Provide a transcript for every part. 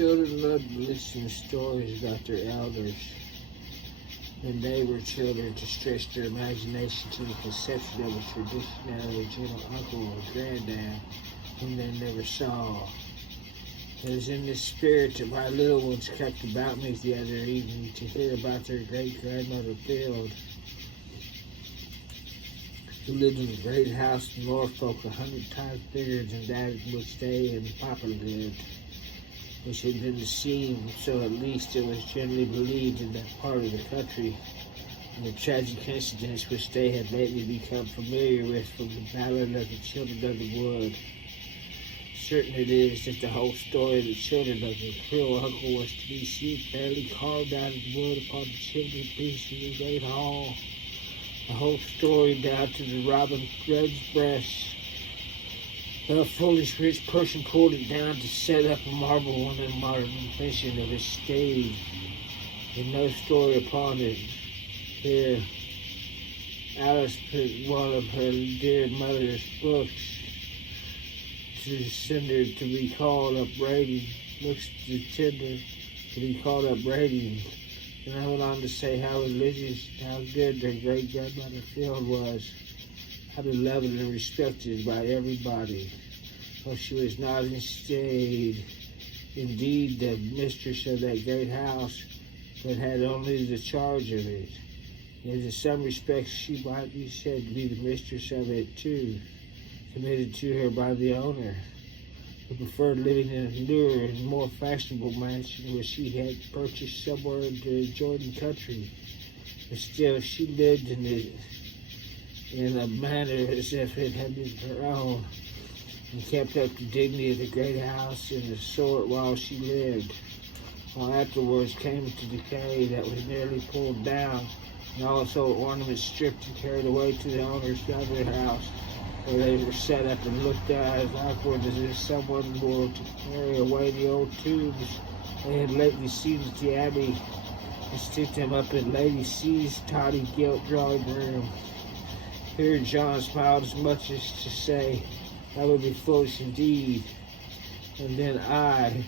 Children loved to listen to stories about their elders when they were children to stretch their imagination to the conception of a traditionary gentle uncle or granddad whom they never saw. It was in this spirit that my little ones crept about me the other evening to hear about their great-grandmother Field, who lived in a great house in Norfolk 100 times bigger than that in which they and Papa lived, which had been deceived, so at least it was generally believed in that part of the country, and the tragic incidents which they had lately become familiar with from the ballad of the Children of the Wood. Certain it is that the whole story of the children of the cruel uncle was to be seen fairly carved out in wood upon the chimney piece of the great hall. The whole story down to the robin red's breast. A foolish rich person pulled it down to set up a marble on the modern invention of his stage. And no story upon it. Here, Alice put one of her dear mother's books to send her to be called upbraiding, looks to tender to be called upbraiding. And I went on to say how religious, how good their great-grandmother Field was, how beloved and respected by everybody. Oh, she was not indeed the mistress of that great house, but had only the charge of it. And in some respects she might be said to be the mistress of it too, committed to her by the owner, who preferred living in a newer and more fashionable mansion which she had purchased somewhere in the adjoining country. But still, she lived in it in a manner as if it had been her own, and kept up the dignity of the great house in the sort while she lived, while afterwards came to decay that was nearly pulled down, and also ornaments stripped and carried away to the owner's other house, where they were set up and looked at as awkward as if someone were to carry away the old tubes they had lately seen at the Abbey and stick them up in Lady C's tawdry gilt drawing room. Here John smiled as much as to say, that would be foolish indeed. And then I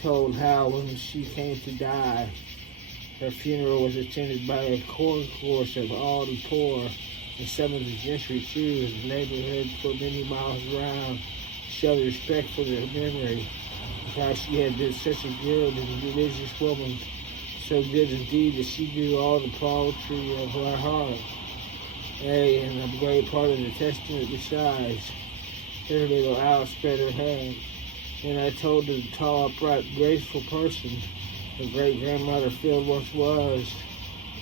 told how when she came to die, her funeral was attended by a concourse of all the poor, and some of the gentry too, in the neighborhood for many miles around, showed respect for their memory, because she had been such a good and religious woman, so good indeed that she knew all the poetry of her heart, and a great part of the Testament besides. Her little Alice spread her hand, and I told her the tall, upright, graceful person her great-grandmother Field once was,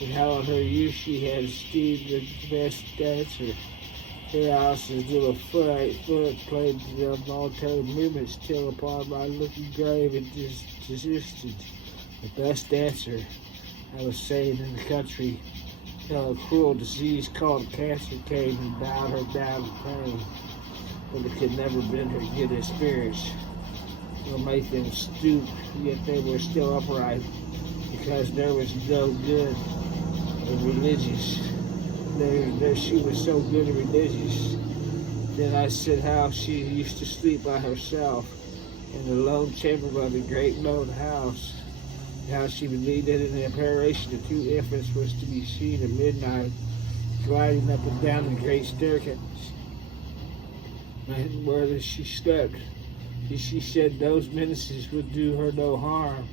and how in her youth she had esteemed the best dancer. Here Alice's little foot played the involuntary movements till upon my looking grave and desisted. The best dancer, I was saying, in the country, till a cruel disease called cancer came and bowed her down in pain. But it could never bend her good spirits, or make them stoop, yet they were still upright, because there was no good and religious. There she was so good and religious. Then I said how she used to sleep by herself in the lone chamber of the great lone house, and how she believed that in the apparition of two infants was to be seen at midnight gliding up and down the great staircase, and where she slept. She said those menaces would do her no harm,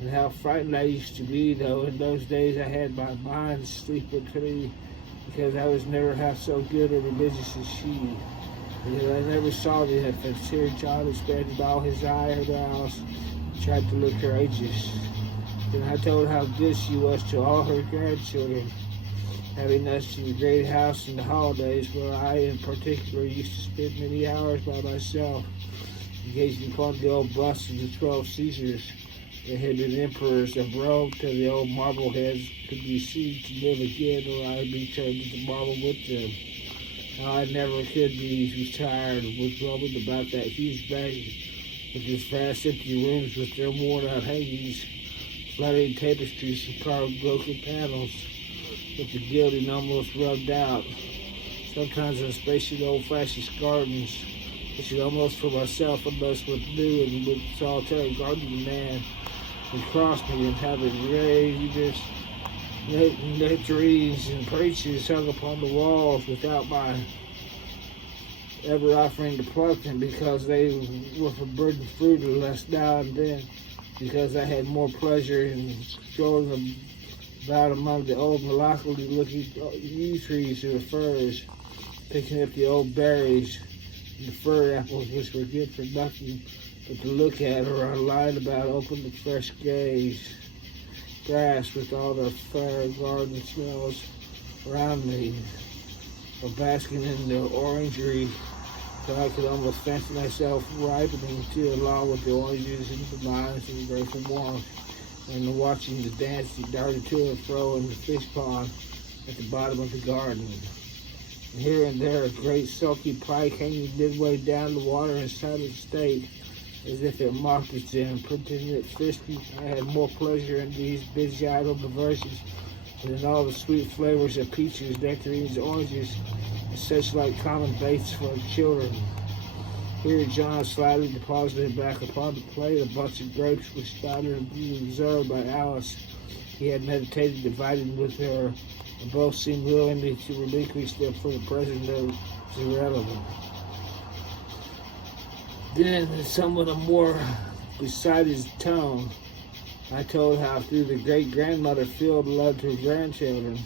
and how frightened I used to be, though in those days I had my mind sleep with me, because I was never half so good or religious as she. And I never saw the infants. Here John expanded all his eyebrows and tried to look courageous. Then I told how good she was to all her grandchildren, having us in the great house in the holidays, where I in particular used to spend many hours by myself, gazing upon the old busts of the 12 Caesars that had been emperors of Rome, till the old marble heads could be seen to live again, or I be turned into marble with them. How I never could be retired was roaming about that huge bank with its vast empty rooms with their worn-out hangings, fluttering tapestries and carved broken panels, with the gilding almost rubbed out. Sometimes in spacious old-fashioned gardens, which is almost for myself unless with new and with solitary garden man would cross me and have it raised trees and preachers hung upon the walls without my ever offering to pluck them, because they were forbidden fruit unless now and then, because I had more pleasure in strolling about among the old melancholy looking yew trees and the firs, picking up the old berries and the fir apples, which were good for nothing but to look at, or I lied about open the fresh grass with all the fair garden smells around me, or basking in the orangery, so I could almost fancy myself ripening too, along with the oranges and the limes and the grateful warmth, and watching the dance that darted to and fro in the fish pond at the bottom of the garden. And here and there a great sulky pike hanging midway down the water in silent state, as if it mocked its end, pretending it frisky. I had more pleasure in these busy idle diversions than in all the sweet flavors of peaches, nectarines, oranges, and such like common baits for children. Here John slyly deposited back upon the plate a bunch of grapes which thought had been observed by Alice. He had meditated dividing with her, and both seemed willingly to relinquish them for the present as irrelevant. Then, in somewhat a more beside his tone, I told how through the great-grandmother Field loved her grandchildren,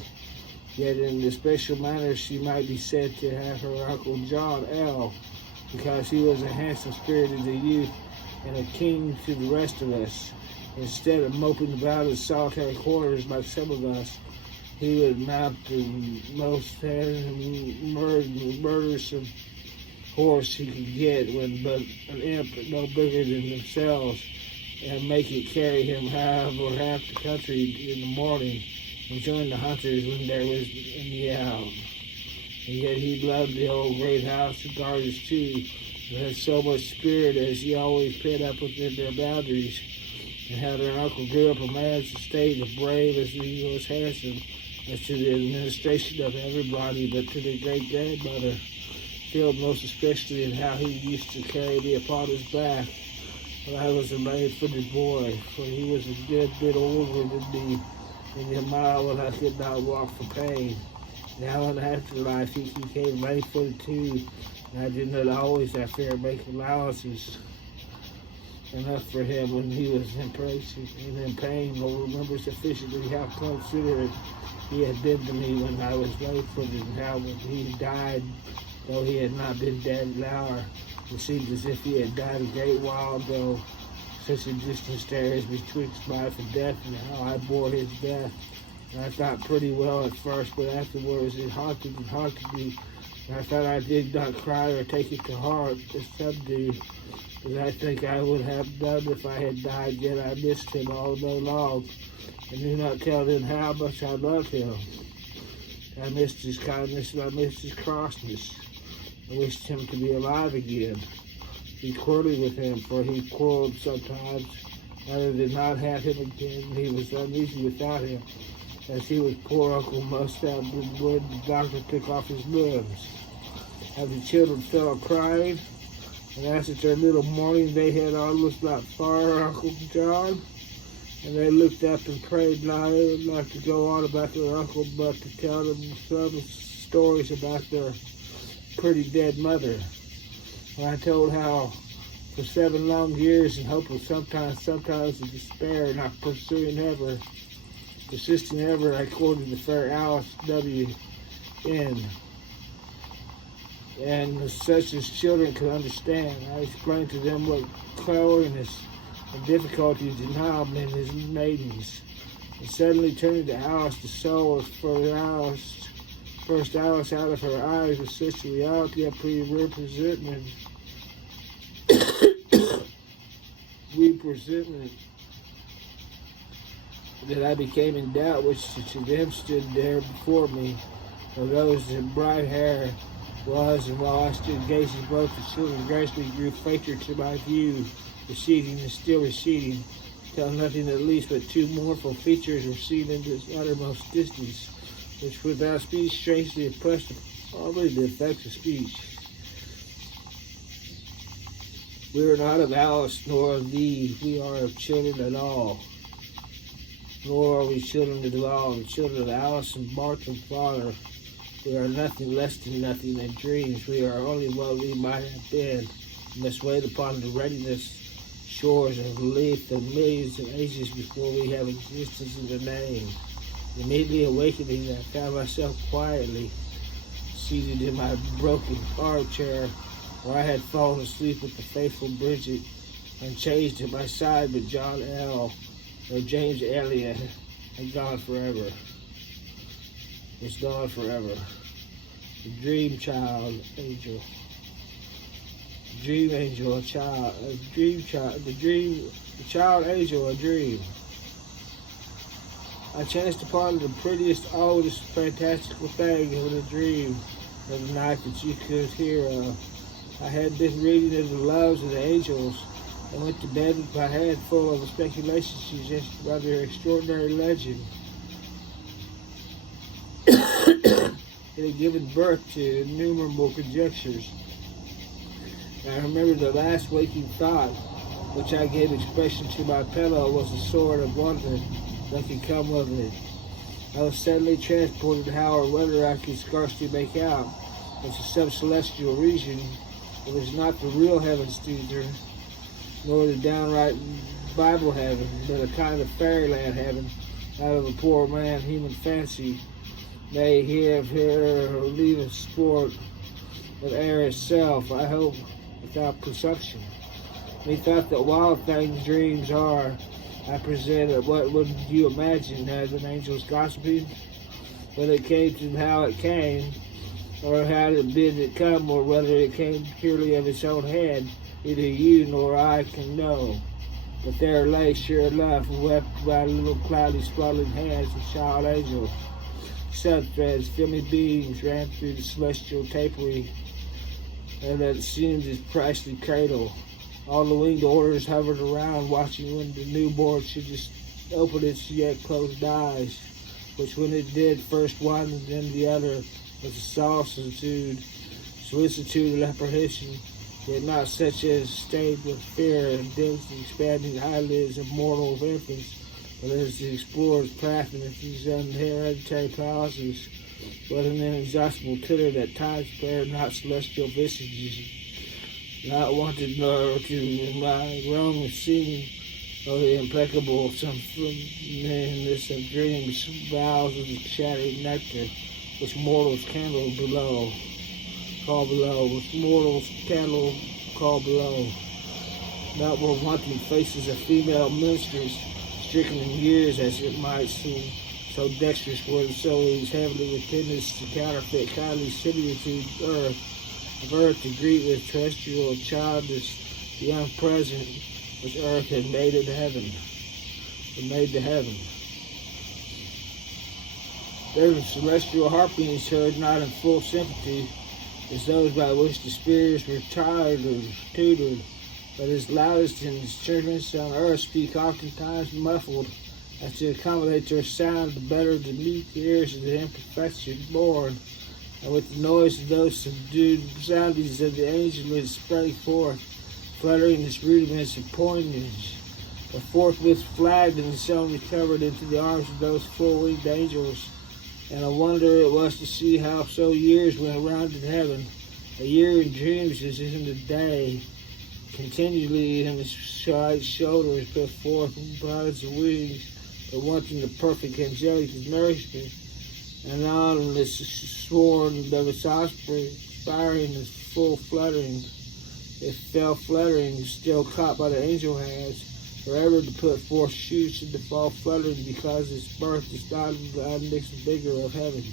yet in a special manner she might be said to have her Uncle John L., because he was a handsome-spirited youth and a king to the rest of us. Instead of moping about in solitary quarters like some of us, he would mount the most murdersome horse he could get, when but an imp no bigger than themselves, and make it carry him half the country in the morning, and join the hunters when there was any out. And yet he loved the old great house and gardens too, and had so much spirit as he always pent up within their boundaries, and how their uncle grew up a man's estate, as brave as he was handsome, as to the administration of everybody, but to the great-grandmother Field most especially, and how he used to carry me upon his back when I was a lame-footed boy, for he was a good bit older than me in the mile when I could not walk for pain. Now in afterlife he became lame-footed too, and I did not always, I fear, make allowances enough for him when he was in pain, or remember sufficiently how considerate he had been to me when I was lame-footed, and how when he died, though he had not been dead an hour, it seemed as if he had died a great while ago. Such a distance there is betwixt life and death, and how I bore his death. And I thought pretty well at first, but afterwards it haunted me. And I thought I did not cry or take it to heart, as some do, as I think I would have done if I had died. Yet I missed him all day long, and knew not tell him how much I loved him. I missed his kindness, and I missed his crossness. I wished him to be alive again. He quarreled with him, for he quarreled sometimes, rather than not have him again. He was uneasy without him, as he was poor Uncle must have been when the doctor took off his limbs. As the children fell crying, and asked at their little mourning, they had almost not far Uncle John, and they looked up and prayed not to go on about their uncle, but to tell them some stories about their pretty dead mother. And I told how for 7 long years, in hope of sometimes in despair, not persisting ever, I quoted the fair Alice W.N. and such as children could understand. I explained to them what cleanliness and difficulties denied men his maidens, and suddenly turning to Alice, the soul for Alice. First Alice out of her eyes with such a reality of presentment that I became in doubt which to them stood there before me, or those in bright hair was, and while I stood gazing, both the children gradually grew fainter to my view, receding and still receding, till nothing at least but 2 mournful features were seen in this uttermost distance, which without speech strangely impressed upon me the effects of speech. We are not of Alice nor of thee, we are of children at all. Nor are we children of all, the children of Alice and Martha and Father. We are nothing less than nothing in dreams. We are only what we might have been. We must wait upon the readiness shores of belief the millions of ages before we have existence in the name. Immediately awakening, I found myself quietly seated in my broken armchair where I had fallen asleep with the faithful Bridget, unchanged at my side, but John L. or James Elliott had gone forever. Was gone forever. The dream child angel. Dream angel, a child, the child angel, a dream. I chanced upon the prettiest, oldest, fantastical thing in a dream of the night that you could hear of. I had been reading of the loves of the angels and went to bed with my head full of the speculations suggested by their extraordinary legend. It had given birth to innumerable conjectures. I remember the last waking thought, which I gave expression to my pillow, was the sort of wonder that could come of it. I was suddenly transported how or whether I could scarcely make out into some celestial region. It was not the real heavens either, nor the downright Bible heaven, but a kind of fairyland heaven out of a poor man's human fancy. May have here or leave a sport of air itself, I hope without presumption. Methought that wild things dreams are, I presented what would you imagine as an angel's gossiping? Whether it came to how it came, or how it did it come, or whether it came purely of its own head, neither you nor I can know. But there lay sure enough, wept by little cloudy swaddling hands, the child angel. Sun threads, filmy beams ran through the celestial tapestry, and that seemed its priestly cradle. All the winged orders hovered around, watching when the newborn should just open its yet closed eyes, which when it did, first one and then the other, with a solicitude and apprehension, yet not such as stayed with fear and dense and expanding eyelids of mortal of infants, but as the explorer's path in these unhereditary palaces, but an inexhaustible titter that times spared not celestial visages, not wanted nor to my wrong seeming of the implacable somethingness of dreams, vows of the shattered nectar, which mortals candle below, which mortals candle call below. Not were wanting faces of female ministers, stricken in years as it might seem, so dexterous were the souls heavily with tenderness to counterfeit kindly similitude of earth to greet with terrestrial childless the unpresent which earth had made in heaven. Their celestial harpings heard not in full sympathy as those by which the spirits were tired or tutored, but as loudest instruments on earth speak oftentimes muffled, as to accommodate their sound the better to meet the ears of the imperfection born, and with the noise of those subdued soundings of the angels sprang forth, fluttering its rudiments of poignage, but forthwith flagged and soon recovered into the arms of those full-winged angels. And a wonder it was to see how so years went round in heaven. A year in dreams is in the day, continually in his side shoulders put forth buds of wings, but wanting the perfect angelic nourishment. And on this sworn of its offspring, firing its full fluttering, it fell fluttering, still caught by the angel hands, forever to put forth shoots and to fall fluttering, because its birth is not the unmixed vigor of heaven.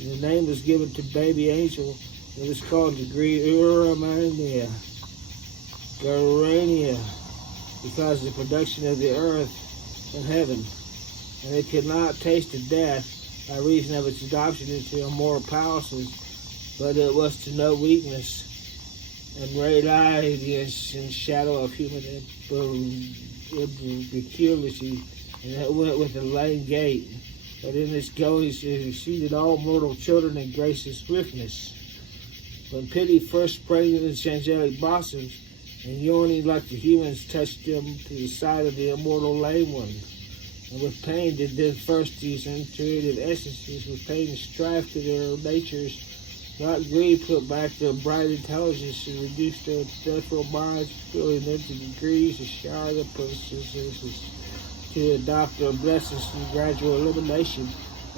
And the name was given to baby angel, and it was called the Greek Urania, because of the production of the earth and heaven. And it could not taste of death by reason of its adoption into immortal palaces, but it was to know weakness and radiance and shadow of human peculiarity, and it went with a lame gait, but in its goings it exceeded all mortal children in grace and swiftness. When pity first sprang in its angelic blossoms, and yawning like the humans touched them to the side of the immortal lame one. And with pain did then first these intuitive essences with pain and strife to their natures, not greed, put back their bright intelligence and reduce their natural minds, filling them to degrees to shower their purposes to adopt their blessings through gradual elimination,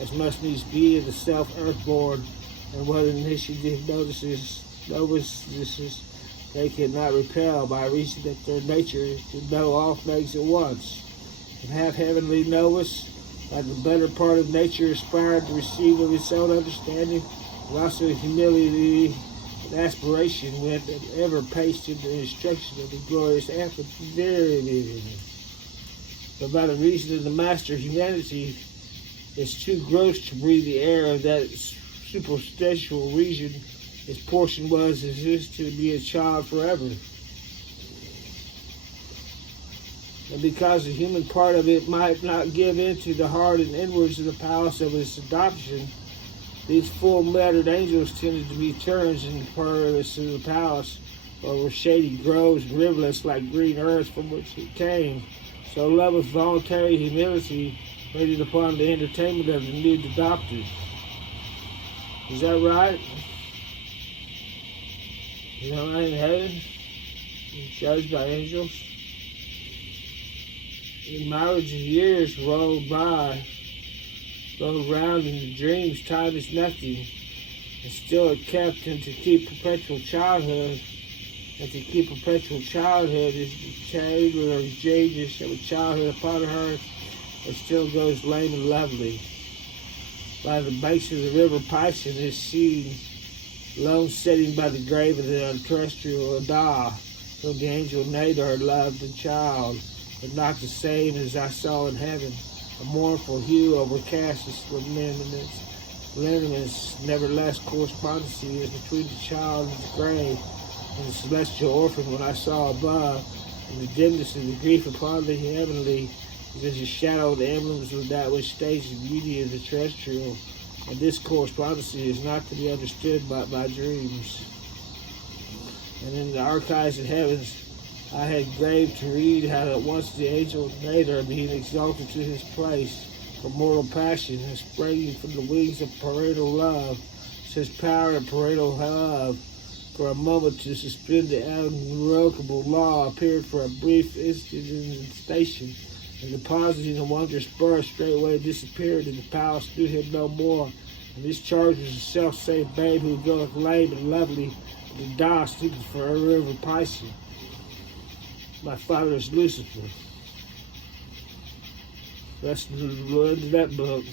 as must needs be in the self-earthborn, and what initiative notices they cannot repel by reason that their nature is to know all things at once. And half heavenly knowest, like the better part of nature aspired to receive of its own understanding, and also humility and aspiration went at ever paced in the instruction of the glorious anthem. But by the reason of the master, humanity is too gross to breathe the air of that superstitial region. His portion was as is to be a child forever. And because the human part of it might not give in to the heart and inwards of the palace of its adoption, these full-mattered angels tended to be turns in the purpose of the palace, or were shady groves and rivulets like green earth from which it came. So love with voluntary humility waited upon the entertainment of the new adopted. Is that right? You know, in heaven, judged by angels. In marriage years rolled by, rolled round in the dreams, time is nothing, and still it kept him to keep perpetual childhood, and to keep perpetual childhood is the chamber of changes that with childhood upon her, it still goes lame and lovely. By the banks of the river Pison is seen, lone sitting by the grave of the terrestrial Ada, whom the angel Nadar loved and child, but not the same as I saw in heaven. A mournful hue overcast its lineaments, nevertheless correspondency is between the child and the grave, and the celestial orphan when I saw above, and the dimness of the grief upon the heavenly is a shadow of the emblems of that which stays the beauty of the terrestrial, and this correspondency is not to be understood but by dreams. And in the archives of heavens, I had graved to read how at once the angel Nadar, being exalted to his place for mortal passion, and springing from the wings of parental love, says power and parental love, for a moment to suspend the irrevocable law, appeared for a brief instant in the station, and depositing a wondrous birth, straightway disappeared, and the palace knew him no more. And this charge was the self-same babe who goeth lame and lovely, and the da seeking for a river Pison. My father is Lucifer. That's the end of that book.